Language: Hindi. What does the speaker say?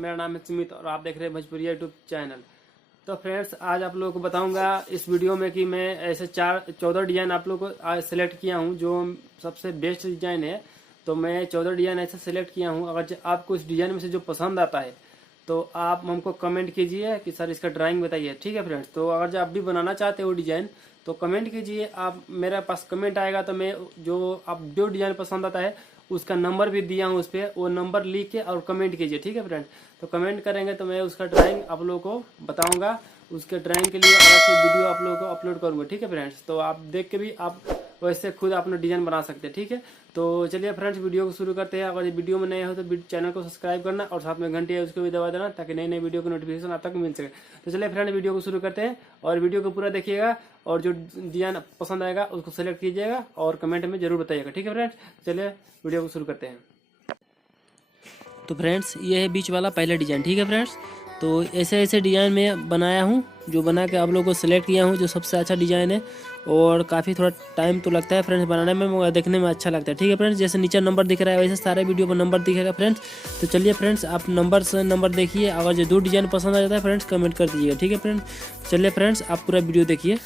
मेरा नाम है सुमित और आप देख रहे हैं भोजपुरिया यूट्यूब चैनल। तो फ्रेंड्स, आज आप लोगों को बताऊंगा इस वीडियो में कि मैं ऐसे 14 डिजाइन आप लोगों को आज सेलेक्ट किया हूं जो सबसे बेस्ट डिजाइन है। तो मैं 14 डिजाइन ऐसे सेलेक्ट किया हूं। अगर आपको इस डिजाइन में से जो पसंद आता है तो आप हमको कमेंट कीजिए कि सर इसका ड्राइंग बताइए। ठीक है फ्रेंड्स, तो अगर आप भी बनाना चाहते हो डिजाइन तो कमेंट कीजिए। आप मेरे पास कमेंट आएगा तो मैं जो डिजाइन पसंद आता है उसका नंबर भी दिया हूँ, उस पर वो नंबर लिख के और कमेंट कीजिए। ठीक है फ्रेंड्स, तो कमेंट करेंगे तो मैं उसका ड्राइंग आप लोगों को बताऊंगा। उसके ड्राइंग के लिए अलग से वीडियो आप लोगों को अपलोड करूंगा। ठीक है फ्रेंड्स, तो आप देख के भी आप वैसे खुद अपना डिजाइन बना सकते हैं। ठीक है, तो चलिए फ्रेंड्स वीडियो को शुरू करते हैं। अगर ये वीडियो में नए हो तो चैनल को सब्सक्राइब करना और साथ में घंटी है उसको भी दबा देना ताकि नई नई वीडियो की नोटिफिकेशन आप तक मिल सके। तो चलिए फ्रेंड्स वीडियो को शुरू करते हैं और वीडियो को पूरा देखिएगा और जो डिजाइन पसंद आएगा उसको सेलेक्ट कीजिएगा और कमेंट में जरूर बताइएगा। ठीक है फ्रेंड्स, चलिए वीडियो को शुरू करते हैं। तो फ्रेंड्स, ये है बीच वाला पहला डिजाइन। ठीक है फ्रेंड्स, तो ऐसे ऐसे डिज़ाइन में बनाया हूँ, जो बना के आप लोगों को सिलेक्ट किया हूँ जो सबसे अच्छा डिज़ाइन है। और काफ़ी थोड़ा टाइम तो लगता है फ्रेंड्स बनाने में, मगर देखने में अच्छा लगता है। ठीक है फ्रेंड्स, जैसे नीचे नंबर दिख रहा है वैसे सारे वीडियो पर नंबर दिखेगा फ्रेंड्स। तो चलिए फ्रेंड्स, आप नंबर देखिए। अगर जो 2 डिज़ाइन पसंद आ जाता है फ्रेंड्स कमेंट कर दीजिएगा। ठीक है फ्रेंड्स, चलिए फ्रेंड्स आप पूरा वीडियो देखिए।